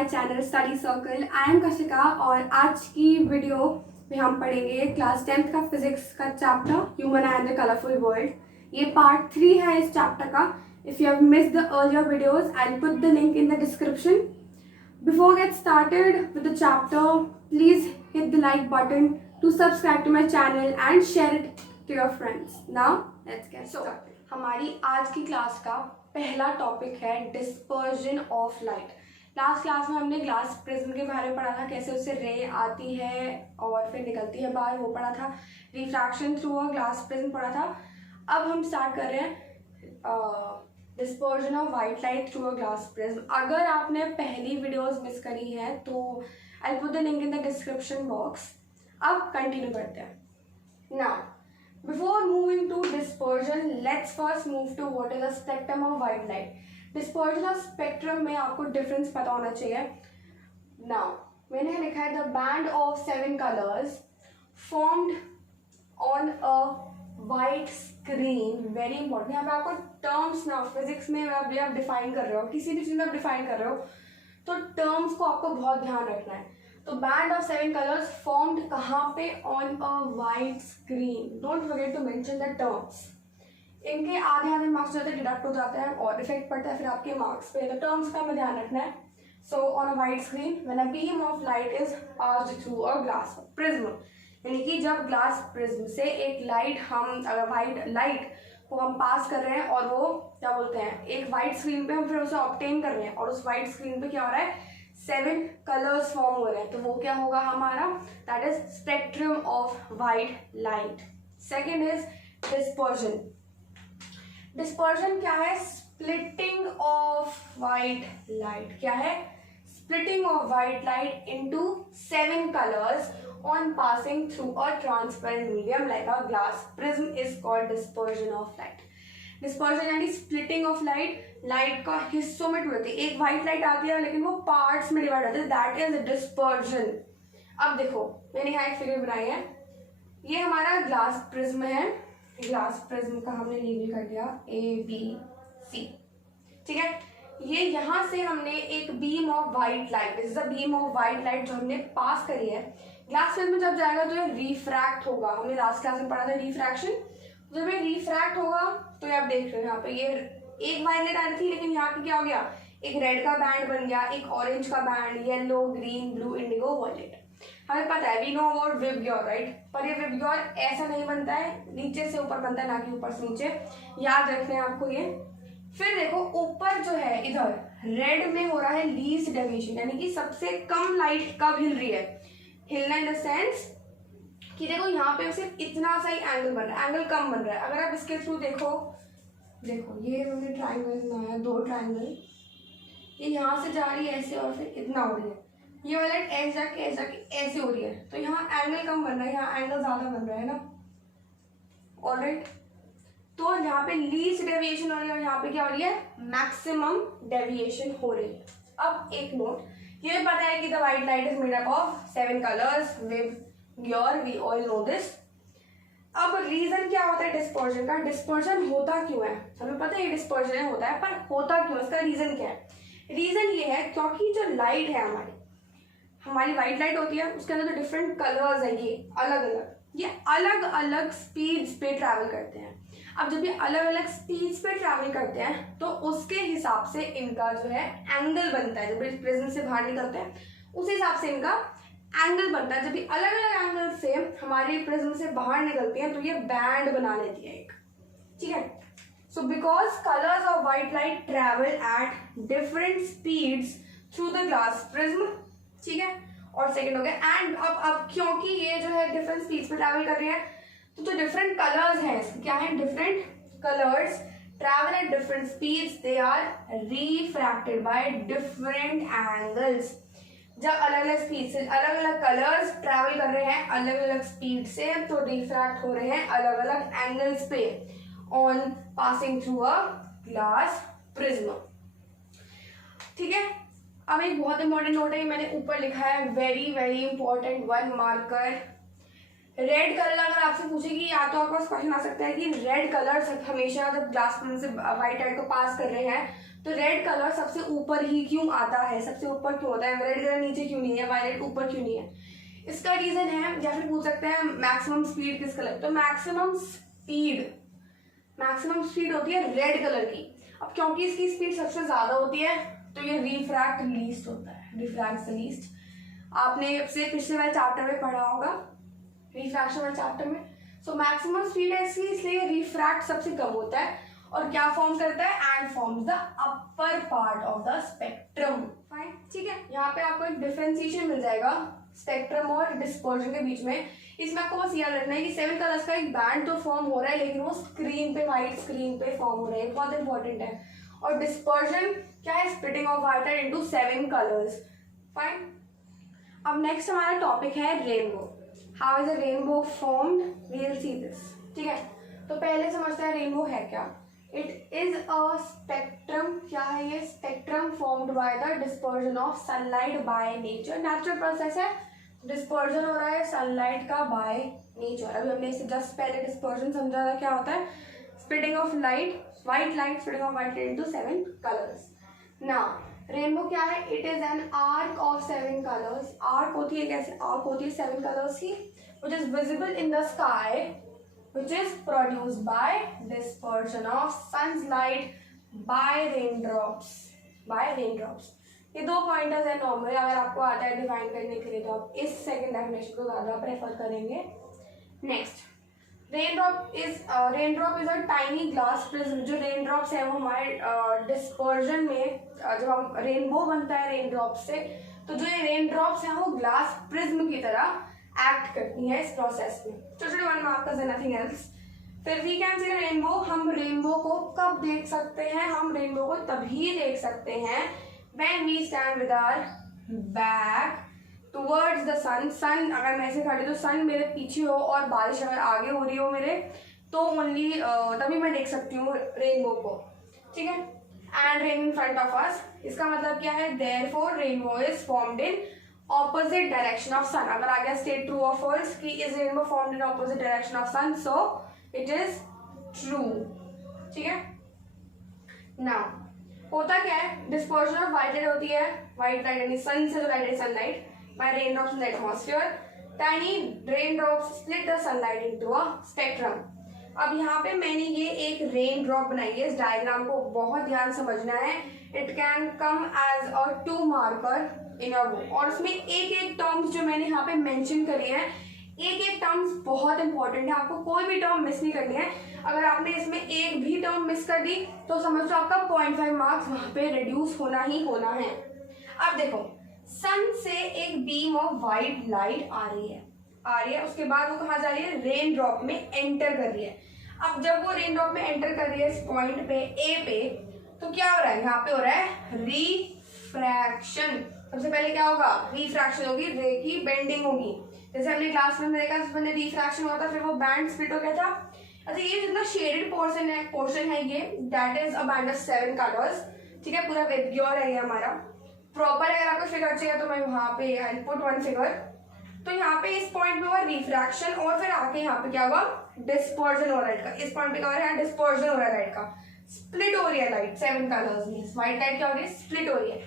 My channel study circle. I am Kashika और आज की वीडियो में हम पढ़ेंगे क्लास 10th का फिजिक्स का chapter human and the colourful world. ये पार्ट 3 है इस चैप्टर का। If you have missed the earlier videos I will put the link in the description. Before get started with the chapter, please hit the like button to subscribe to my channel and share it to your friends. Now let's get started. हमारी आज की class का पहला topic है dispersion of light. Last class में हमने glass prism के बारे में पढ़ा था, कैसे उससे रे आती है और फिर निकलती है बाहर, वो पढ़ा था। Refraction through a glass prism पढ़ा था। अब हम स्टार्ट कर रहे हैं dispersion of white light through a glass prism. अगर आपने पहली वीडियोस मिस करी है तो I put the link in the description box. अब कंटिन्यू करते हैं। Now before moving to dispersion let's first move to what is the spectrum of white light. Dispersion और स्पेक्ट्रम में आपको डिफरेंस पता होना चाहिए। नाउ मैंने लिखा है the band of 7 colours formed on a white screen. Very important. यहाँ पे आपको टर्म्स ना फिजिक्स में आप डिफाइन कर रहे हो, किसी भी चीज़ में आप डिफाइन कर रहे हो तो टर्म्स को आपको बहुत ध्यान रखना है। तो बैंड ऑफ 7 कलर्स फॉर्म्ड कहाँ पे? On a white screen. Don't forget to mention the terms. इनके आधे आधे मार्क्स जो डिडक्ट हो जाते हैं और इफेक्ट पड़ता है फिर आपके मार्क्स पे। तो टर्म्स का हमें ध्यान रखना है। So on a white screen when a beam of light is passed through a glass prism, यानी कि जब ग्लास प्रिज्म से एक लाइट हम वाइट लाइट को हम पास कर रहे हैं और वो क्या बोलते हैं एक वाइट स्क्रीन पे हम फिर उसे ऑब्टेन कर रहे हैं और उस वाइट स्क्रीन पे क्या हो रहा है 7 कलर्स फॉर्म हो रहे हैं, तो वो क्या होगा हमारा? That is spectrum of white light. Second is dispersion. Dispersion क्या है? Splitting of white light. क्या है? Splitting of white light into 7 colours on passing through a transparent medium like a glass prism is called dispersion of light. Dispersion यानी splitting of light, light का हिस्सों में टूट जाती है। एक वाइट लाइट आती है लेकिन वो पार्ट्स में डिवाइड होती है, दैट इज डिस्पर्जन। अब देखो मैंने यहाँ एक फिगर बनाई है, ये हमारा ग्लास प्रिज्म है। ग्लास प्रिज्म का हमने लेबल कर दिया ABC, ठीक है। ये यहाँ से हमने एक beam of white light, this is a beam of white light जो हमने पास करी है ग्लास प्रिज्म में। जब जाएगा तो ये रिफ्रैक्ट होगा। हमने लास्ट क्लास में पढ़ा था रिफ्रैक्शन। जब ये रिफ्रैक्ट होगा तो ये आप देख रहे हो यहाँ पे ये एक वायलेट आ रही थी लेकिन यहाँ पे क्या हो गया, एक रेड का बैंड बन गया, एक ऑरेंज का band, yellow, green, blue, indigo, violet. हमें पता है we know about VIBGYOR, right. पर ये विबग्योर ऐसा नहीं बनता है, नीचे से ऊपर बनता है ना कि ऊपर से नीचे। याद रखना है आपको ये। फिर देखो ऊपर जो है इधर रेड में हो रहा है लीस्ट डेविएशन, यानी कि सबसे कम लाइट कब हिल रही है? हिलना इन द सेंस कि देखो यहाँ पे सिर्फ इतना सा ही एंगल बन रहा है, एंगल कम बन रहा है। अगर आप इसके थ्रू देखो ये हमने ट्राइंगल बनाया, 2 ट्राइंगल, ये यहाँ से जा रही है ऐसे और फिर इतना हो रही है, ये वाला ऐसे जाके ऐसे हो रही है, तो यहाँ एंगल कम बन रहा है, यहाँ एंगल ज्यादा बन रहा है ना। ऑलराइट, तो यहाँ पे लीस्ट डेविएशन हो रही है और यहाँ पे क्या हो रही है? मैक्सिमम डेविएशन हो रही है। अब एक नोट, ये पता है कि the white light is made up of 7 colours VIBGYOR, we all know this. अब रीजन क्या होता है डिस्पर्जन का? डिस्पर्जन होता क्यों है? हमें पता है डिस्पर्जन होता है, पर होता क्यों है? इसका रीजन क्या है? रीजन ये है क्योंकि जो लाइट है हमारी वाइट लाइट होती है, उसके अंदर जो डिफरेंट कलर्स है ये अलग अलग स्पीड्स पे ट्रैवल करते हैं। अब जब ये अलग अलग स्पीड्स पे ट्रैवल करते हैं तो उसके हिसाब से इनका जो है एंगल बनता है। जब प्रिज्म से बाहर निकलते हैं उस हिसाब से इनका एंगल बनता है। जब ये अलग अलग एंगल से हमारी प्रिज्म से बाहर निकलती हैं तो ये बैंड बना लेती है एक, ठीक है। So because colours of white light travel at different speeds through the glass prism, ठीक है। और सेकेंड हो गया एंड अब क्योंकि ये जो है डिफरेंट स्पीड्स पे ट्रैवल कर रही है तो जो डिफरेंट कलर्स हैं क्या है? Different colours travel at different speeds, they are refracted by different angles. जब अलग अलग स्पीड से अलग अलग कलर्स ट्रैवल कर रहे हैं अलग अलग स्पीड से तो रिफ्रैक्ट हो रहे हैं अलग अलग एंगल्स पे on passing through a glass prism, ठीक है। अब एक बहुत इंपॉर्टेंट नोट है, मैंने ऊपर लिखा है very very important 1 marker. Red colour अगर आपसे पूछे कि या तो आपके पास क्वेश्चन आ सकता है कि रेड कलर हमेशा जब ग्लास प्रिज्म से व्हाइट लाइट को पास कर रहे हैं तो रेड कलर सबसे ऊपर ही क्यों आता है, सबसे ऊपर क्यों होता है, रेड कलर नीचे क्यों नहीं है, वायलेट ऊपर क्यों नहीं है? इसका रीजन है, या फिर पूछ सकते हैं मैक्सिमम स्पीड किसका लगता है, तो मैक्सिमम स्पीड होती है रेड कलर की। अब क्योंकि इसकी स्पीड सबसे ज्यादा होती है तो ये रिफ्रैक्ट लीस्ट होता है, रिफ्रैक्ट लीस्ट। आपने से पिछले वाले चैप्टर में पढ़ा होगा, रिफ्रैक्शन वाले चैप्टर में। सो मैक्सिमम स्पीड है इसकी, इसलिए रिफ्रैक्ट सबसे कम होता है और क्या फॉर्म करता है, and forms the upper part of the spectrum. Fine, ठीक है। यहाँ पे आपको एक डिफरेंशिएशन मिल जाएगा स्पेक्ट्रम और डिस्पर्जन के बीच में। इसमें आपको बस याद रखना है कि 7 कलर्स का एक बैंड तो फॉर्म हो रहा है लेकिन वो स्क्रीन पे, व्हाइट स्क्रीन पे फॉर्म हो रहा है, बहुत इंपॉर्टेंट है। और डिस्पर्जन क्या है, splitting of white light into 7 colours. Fine, अब नेक्स्ट हमारा टॉपिक है rainbow. How is a rainbow formed, we will see this. ठीक है, तो पहले समझते हैं रेनबो है क्या। इट इज अ स्पेक्ट्रम, क्या है ये, spectrum formed by the dispersion of sunlight by nature. Natural process है, डिस्पर्जन हो रहा है सनलाइट का बाय नेचर। अभी हमने इसे जस्ट पहले डिस्पर्जन समझा था, क्या होता है, splitting of light, white light, splitting of white light into 7 colours. Now rainbow क्या है, it is an arc of 7 colours. Arc होती है कैसे, आर्क होती है 7 कलर्स की, which is visible in the sky, which is produced by dispersion of sunlight by raindrops, ये 2 pointers है नॉर्मली, अगर आपको आता है डिफाइन करने के लिए तो आप इस सेकंड डेफिनेशन को ज़्यादा प्रेफर करेंगे। Next, raindrop is a tiny glass prism. जो रेनड्रॉप्स है वो हमारे डिस्पर्जन में, जब हम रेनबो बनता है रेनड्रॉप से, तो जो ये रेनड्रॉप्स हैं वो ग्लास प्रिज्म की तरह एक्ट करती है इस प्रोसेस में। छोटे 1 मार्कर्स है, नथिंग एल्स। फिर वी कैन सी रेनबो, हम रेनबो को कब देख सकते हैं, हम रेनबो को तभी देख सकते हैं when we stand with our back towards the sun। सन अगर मैं ऐसे खड़ी तो सन मेरे पीछे हो और बारिश अगर आगे हो रही हो मेरे, तो ओनली तभी मैं देख सकती हूँ रेनबो को। ठीक है, and rain in front of us, इसका मतलब क्या है, therefore rainbow is formed in opposite direction of sun. अगर आ गया स्टेट ट्रू और फॉल्स कि is rainbow formed in opposite direction of sun, so it is true. ठीक है, नाउ होता क्या है, डिस्पर्जन ऑफ व्हाइट लाइट होती है, व्हाइट लाइट यानी सन से जो लाइट है sunlight, by raindrops in the atmosphere. Tiny raindrops split the sunlight into a spectrum. अब यहाँ पे मैंने ये एक रेन ड्रॉप बनाई है, इस डायग्राम को बहुत ध्यान समझना है। It can come as a 2 marker in a book, और उसमें एक एक टर्म्स जो मैंने यहाँ पे मेंशन करी है, एक एक टर्म्स बहुत इंपॉर्टेंट है, आपको कोई भी टर्म मिस नहीं करनी है। अगर आपने इसमें एक भी टर्म मिस कर दी तो समझ लो आपका 0.5 मार्क्स वहां पे रिड्यूस होना ही होना है। अब देखो, सन से एक बीम ऑफ व्हाइट लाइट आ रही है, उसके बाद वो कहाँ जा रही है, रेन ड्रॉप में एंटर कर रही है। अब जब वो रेन ड्रॉप में एंटर कर रही है इस पॉइंट पे ए पे, तो क्या हो रहा है, यहाँ पे हो रहा है रिफ्रैक्शन। सबसे पहले क्या होगा, रिफ्रैक्शन होगी, रे की बेंडिंग होगी। जैसे हमने क्लास में देखा, जिसमें रिफ्रैक्शन हुआ था, फिर वो बैंड स्प्लिट हो गया था। अच्छा, ये जितना शेडेड पोर्शन है ये, that is a band of 7 colours. ठीक है, पूरा वेबग्योर है ये हमारा। प्रॉपर अगर आपको फिगर चाहिए तो मैं वहां पे आई पुट 1 फिगर। तो यहाँ पे इस पॉइंट पे हुआ रिफ्रैक्शन, और फिर आके यहाँ पे क्या हुआ, डिस्पर्जन हो रहा है लाइट का। इस पॉइंट पे क्या हो रहा है, डिस्पर्जन हो रहा है लाइट का, स्प्लिट हो रही है लाइट 7 कलर्स में। व्हाइट लाइट क्या हो रही है, स्प्लिट हो रही है।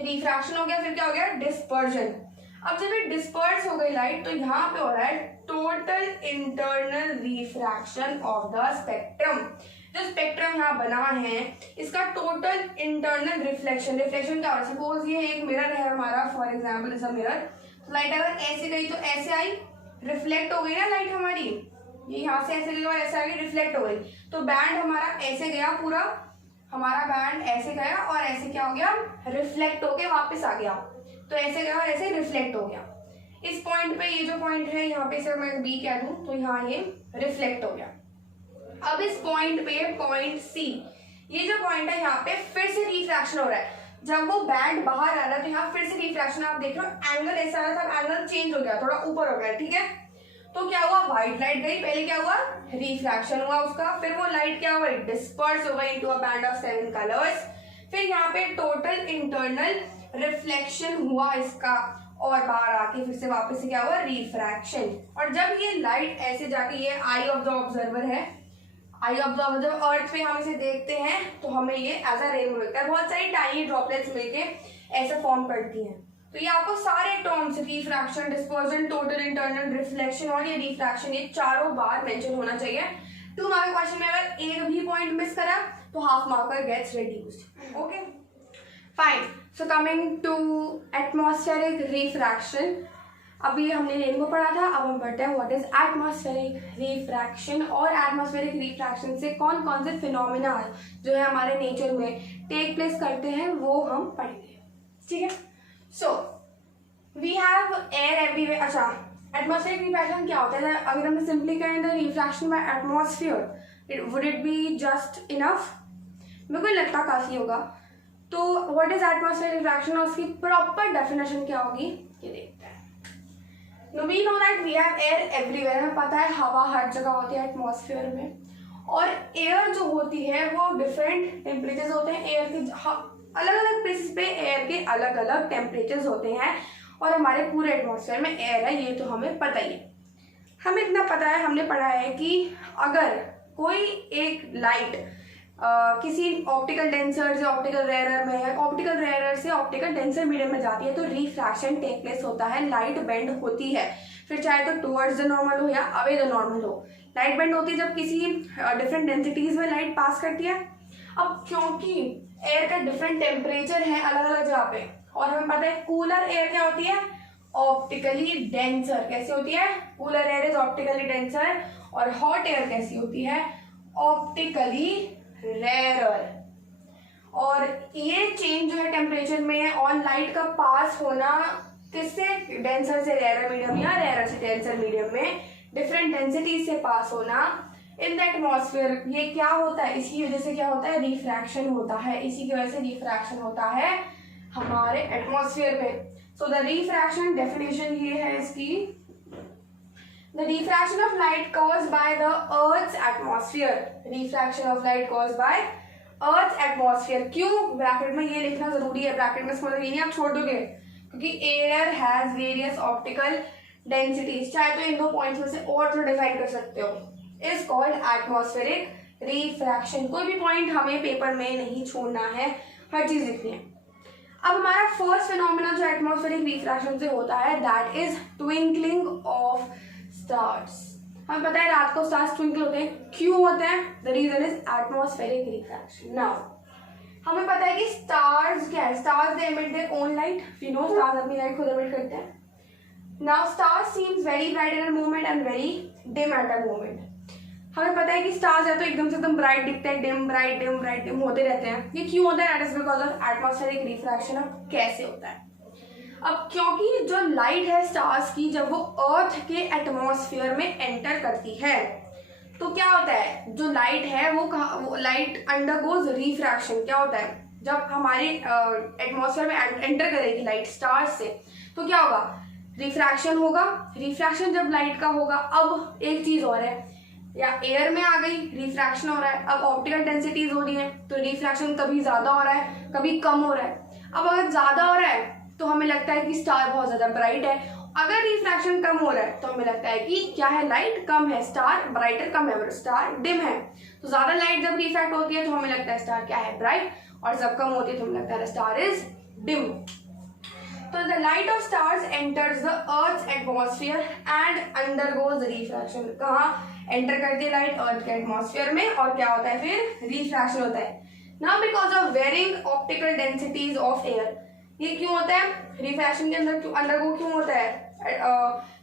रिफ्रैक्शन हो गया, फिर क्या हो गया, डिस्पर्जन। अब जब ये डिस्पर्स हो गई लाइट, तो यहाँ पे हो रहा है total internal refraction of the spectrum. जो स्पेक्ट्रम यहाँ बना है, इसका टोटल इंटरनल रिफ्लेक्शन क्या हो रहा है, सपोज ये एक मिरर है हमारा, for example is a mirror. Light अगर ऐसे गई तो ऐसे आई, रिफ्लेक्ट हो गई ना लाइट हमारी, ये यहाँ से ऐसे गई और ऐसे आ गई, रिफ्लेक्ट हो गई। तो बैंड हमारा ऐसे गया, पूरा हमारा बैंड ऐसे गया और ऐसे क्या हो गया, रिफ्लेक्ट होके वापस आ गया। तो ऐसे गया और ऐसे रिफ्लेक्ट हो गया। इस पॉइंट पे, ये जो पॉइंट है यहाँ पे, से मैं बी कह दूं तो यहाँ ये रिफ्लेक्ट हो गया। अब इस पॉइंट पे, पॉइंट सी, ये जो पॉइंट है यहाँ पे फिर से रिफ्रैक्शन हो रहा है। जब वो बैंड बाहर आ रहा है तो यहाँ फिर से रिफ्रैक्शन, आप देख रहे हो एंगल ऐसा आ रहा था, एंगल चेंज हो गया, थोड़ा ऊपर हो गया। ठीक है, तो क्या हुआ, व्हाइट लाइट गई, पहले क्या हुआ, रिफ्रैक्शन हुआ उसका, फिर वो लाइट क्या हुआ, डिस्पर्स हो गई into a band of 7 colours. फिर यहाँ पे टोटल इंटरनल रिफ्लेक्शन हुआ इसका, और बाहर आके फिर से वापस से क्या हुआ, रिफ्रैक्शन। और जब ये लाइट ऐसे जाके, ये आई ऑफ द ऑब्जर्वर है, आई ऑफ द ऑब्जर्वर, अर्थ पे हम इसे देखते हैं तो हमें ये एज अ रेनबो मिलता है। बहुत सारी टाइनी ड्रॉपलेट्स मिलके ऐसे फॉर्म करती हैं। तो ये आपको सारे terms, refraction, dispersion, total internal reflection और ये रिफ्रैक्शन, ये चारों बार मेंशन होना चाहिए। 2 मार्क क्वेश्चन में अगर एक भी पॉइंट मिस करा तो half marker gets reduced. Okay fine. So coming to atmospheric refraction, अभी हमने रेनबो पढ़ा था, अब हम पढ़ते हैं व्हाट इज एटमॉस्फेरिक रिफ्रैक्शन। और एटमॉस्फेरिक रिफ्रैक्शन से कौन कौन से फिनोमिना जो है हमारे नेचर में टेक प्लेस करते हैं वो हम पढ़ेंगे, ठीक है। So we have air everywhere. अच्छा, एटमॉस्फेरिक रिफ्रैक्शन क्या होता है? अगर हम सिंपली करें the refraction by atmosphere, would it be just enough? मेरे को लगता काफी होगा। तो व्हाट इज एटमॉस्फेरिक रिफ्रैक्शन और उसकी प्रॉपर डेफिनेशन क्या होगी ये देखते हैं। No we know that we have air everywhere, हमें पता है हवा हर जगह होती है एटमॉस्फेयर में। और एयर जो होती है वो डिफरेंट टेम्परेचर्स होते हैं। एयर के अलग अलग प्लेसेस पे एयर के अलग अलग टेम्परेचर्स होते हैं और हमारे पूरे एटमॉस्फेयर में एयर है, ये तो हमें पता ही है। हमें इतना पता है, हमने पढ़ा है कि अगर कोई एक लाइट किसी ऑप्टिकल डेंसर से ऑप्टिकल रेयरर में है, ऑप्टिकल रेयरर से ऑप्टिकल डेंसर मीडियम में जाती है तो रिफ्रैक्शन टेक प्लेस होता है, लाइट बेंड होती है। फिर चाहे तो टुवर्ड्स द नॉर्मल हो या अवे द नॉर्मल हो, लाइट बेंड होती है जब किसी डिफरेंट डेंसिटीज में लाइट पास करती है। अब क्योंकि एयर का डिफरेंट टेम्परेचर है अलग अलग जगह पे, और हमें पता है कूलर एयर क्या होती है, ऑप्टिकली डेंसर। कैसे होती है? Cooler air is optically denser. और हॉट एयर कैसी होती है? Optically rarer. और ये चेंज जो है टेम्परेचर में और लाइट का पास होना किससे, डेंसर से रेयरर मीडियम या रेयरर से डेंसर मीडियम में डिफरेंट डेंसिटी से पास होना इन द एटमॉस्फेयर, ये क्या होता है? इसकी वजह से क्या होता है? रिफ्रैक्शन होता है। इसी की वजह से रिफ्रैक्शन होता है हमारे एटमॉस्फेयर में। सो द रिफ्रैक्शन डेफिनेशन ये है इसकी, the diffraction of light caused by the earth's atmosphere, refraction of light caused by earth's atmosphere। क्यों ब्रैकेट में ये लिखना जरूरी है? ब्रैकेट में इसका मतलब ये नहीं आप छोड़ दोगे, क्योंकि air has various optical densities, चाहे तो इन 2 पॉइंट्स में से और तो डिफाइन कर सकते हो, इज कॉल्ड एटमॉस्फेरिक रिफ्रैक्शन। कोई भी पॉइंट हमें पेपर में नहीं छोड़ना है, हर चीज लिखनी है। अब हमारा फर्स्ट फिनोमेना जो एटमॉस्फेरिक रिफ्रैक्शन से होता है that is twinkling of stars. हमें पता है रात को स्टार्स ट्विंकल होते हैं, क्यों होते हैं? The reason is atmospheric refraction. Now हमें पता है कि स्टार्स क्या है, stars they emit their own light, we know stars अपनी लाइट खुद एमिट करते हैं। Now stars seems very bright at a moment and very dim at a moment. हमें पता है कि स्टार्स है तो एकदम से एकदम ब्राइट दिखते हैं, dim bright dim bright dim होते रहते हैं। ये क्यों होता है? That is because of atmospheric refraction. अब कैसे होता है? अब क्योंकि जो लाइट है स्टार्स की, जब वो अर्थ के एटमॉस्फेयर में एंटर करती है तो क्या होता है, जो लाइट है वो लाइट अंडरगोज रिफ्रैक्शन। क्या होता है? जब हमारे एटमॉस्फेयर में एंटर करेगी लाइट स्टार्स से तो क्या होगा? रिफ्रैक्शन होगा। रिफ्रैक्शन जब लाइट का होगा, अब एक चीज और है, या एयर में आ गई, रिफ्रैक्शन हो रहा है। अब ऑप्टिकल डेंसिटीज हो रही है तो रिफ्रैक्शन कभी ज्यादा हो रहा है कभी कम हो रहा है। अब अगर ज्यादा हो रहा है तो हमें लगता है कि स्टार बहुत ज्यादा ब्राइट है, अगर रिफ्रैक्शन कम हो रहा है तो हमें लगता है कि क्या है, लाइट कम है, स्टार ब्राइटर कम है, स्टार डिम है। तो ज्यादा लाइट जब रिफ्रैक्ट होती है तो हमें लगता है स्टार क्या है, ब्राइट, और जब कम होती है तो हमें लगता है स्टार इज डिम। तो the light of stars enters the earth atmosphere and undergoes refraction. कहाँ एंटर करती है लाइट? अर्थ के एटमॉस्फेयर में, और क्या होता है फिर? रिफ्रैक्शन होता है। Now because of varying optical densities of air, ये क्यों होता है? रिफ्रैक्शन के अंदर अंडरगो क्यों होता है?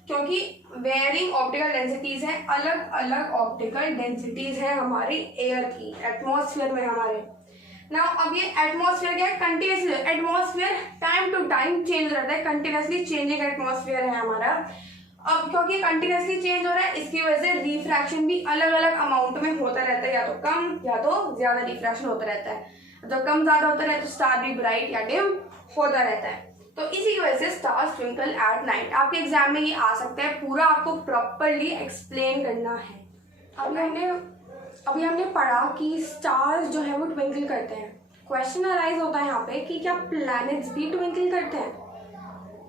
क्योंकि वेरिंग ऑप्टिकल डेंसिटीज है, अलग अलग ऑप्टिकल डेंसिटीज है हमारी एयर की एटमॉस्फेयर में हमारे। ना अब ये एटमॉस्फेयर क्या है? Continuously atmosphere time to time change रहता है, कंटिन्यूसली चेंजिंग एटमॉस्फेयर है हमारा। अब क्योंकि कंटिन्यूसली चेंज हो रहा है इसकी वजह से रिफ्रैक्शन भी अलग अलग अमाउंट में होता रहता है, या तो कम या तो ज्यादा रिफ्रैक्शन होता रहता है। जब कम ज्यादा होता है तो स्टार भी ब्राइट या डिम होता रहता है। तो इसी की वजह से स्टार्स ट्विंकल एट नाइट। आपके एग्जाम में ये आ सकता है, पूरा आपको प्रॉपरली एक्सप्लेन करना है। अभी हमने पढ़ा कि स्टार्स जो है वो ट्विंकल करते हैं। क्वेश्चन अराइज होता है यहाँ पे कि क्या प्लैनेट्स भी ट्विंकल करते हैं?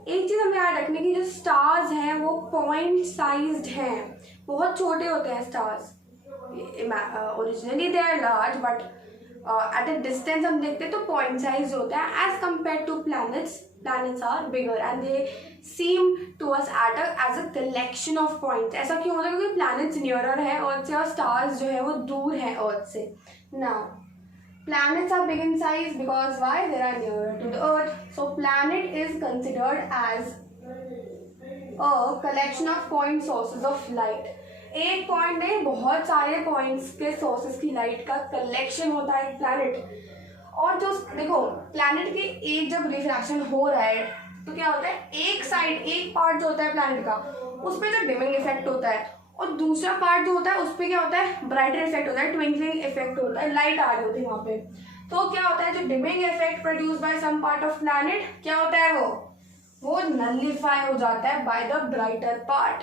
एक चीज़ हमें याद रखने की, जो स्टार्स हैं वो पॉइंट साइज्ड हैं, बहुत छोटे होते हैं stars. Originally they are large but at a distance हम देखते हैं तो पॉइंट साइज होता है as compare to planets. Planets are bigger and they seem to us as a collection of points. ऐसा क्यों होता है? क्योंकि प्लैनेट्स नियरर है अर्थ से और स्टार्स जो है वो दूर है अर्थ से। Now planets are big in size because why? They are nearer to the earth. So planet is considered as a collection of point sources of light. एक पॉइंट नहीं, बहुत सारे पॉइंट्स के सोर्सेस की लाइट का कलेक्शन होता है planet. और जो देखो प्लैनेट के एक जब रिफ्रैक्शन हो रहा है तो क्या होता है, एक साइड एक पार्ट जो होता है प्लैनेट का उस पर जो डिमिंग इफेक्ट होता है और दूसरा पार्ट जो होता है उस पर क्या होता है, ब्राइटर इफेक्ट होता है, ट्विंकलिंग इफेक्ट होता है, लाइट आ रही होती है वहाँ पे। तो क्या होता है, जो dimming effect produce by some part of planet क्या होता है, वो नलिफाई हो जाता है by the brighter part.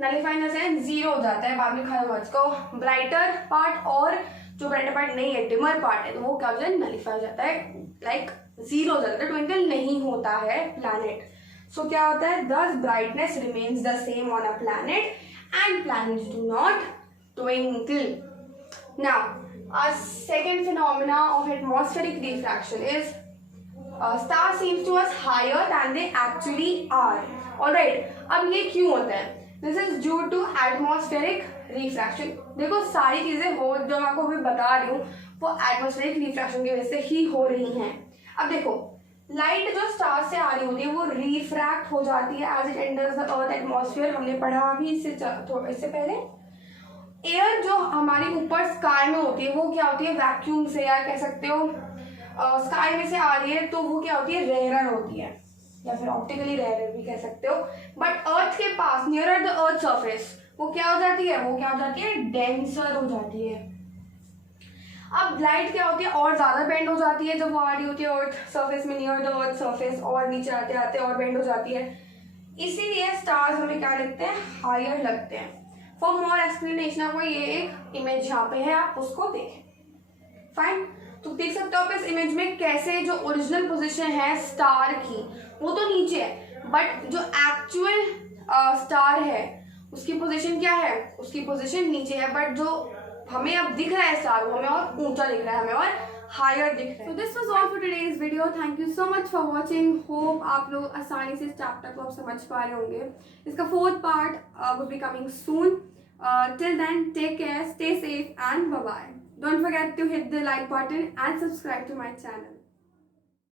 Nullify in the sense zero हो जाता है, बाद में खत्म हो जाता है। ब्राइटर पार्ट और जो ब्राइटर पार्ट नहीं है, डिमर पार्ट है, तो वो क्या हो जाता है, नलिफाई हो जाता है, लाइक जीरो हो जाता है, ट्विंकल नहीं होता है प्लैनेट। सो क्या होता है, दस brightness remains the same on a planet and planets do not twinkle. Now a second phenomena of atmospheric diffraction is star seems to us higher than they actually are. Alright, अब ये क्यों होता है? This is due to atmospheric refraction. देखो सारी चीजें हो जो मैं आपको अभी बता रही हूँ वो atmospheric refraction की वजह से ही हो रही हैं। अब देखो लाइट जो स्टार से आ रही होती है वो रिफ्रैक्ट हो जाती है as it enters the earth atmosphere. हमने पढ़ा अभी इससे पहले। एयर जो हमारी ऊपर स्काई में होती है वो क्या होती है, वैक्यूम से, या कह सकते हो स्काई में से आ रही है तो वो क्या होती है, रेयरर होती है, या फिर ऑप्टिकली रेयरर भी कह सकते हो। बट अर्थ के पास नियरर द अर्थ सरफेस वो क्या हो जाती है, वो क्या हो जाती है, डेंसर हो जाती है। अब लाइट क्या होती है, और ज्यादा बेंड हो जाती है जब वो आ रही होती है अर्थ सरफेस में, नियर द अर्थ सरफेस, और नीचे आते आते और बेंड हो जाती है। इसीलिए स्टार्स हमें क्या लगते हैं, हायर लगते हैं। फॉर मोर एक्सप्लेनेशन आपको ये एक इमेज यहाँ पे है, आप उसको देखें। फाइन, तो देख सकते हो आप इस इमेज में कैसे जो ओरिजिनल पोजीशन है स्टार की वो तो नीचे है, बट जो एक्चुअल स्टार है उसकी पोजीशन क्या है, उसकी पोजीशन नीचे है, बट जो हमें अब दिख रहा है स्टार वो हमें और ऊंचा दिख रहा है, हमें और हायर दिख रहा है। तो this was all for today's video. Thank you so much for watching. Hope आप लोग आसानी से इस चैप्टर को आप समझ पा रहे होंगे। इसका fourth part will be coming soon. Till then, take care, stay safe and bye-bye. Don't forget to hit the like button and subscribe to my channel.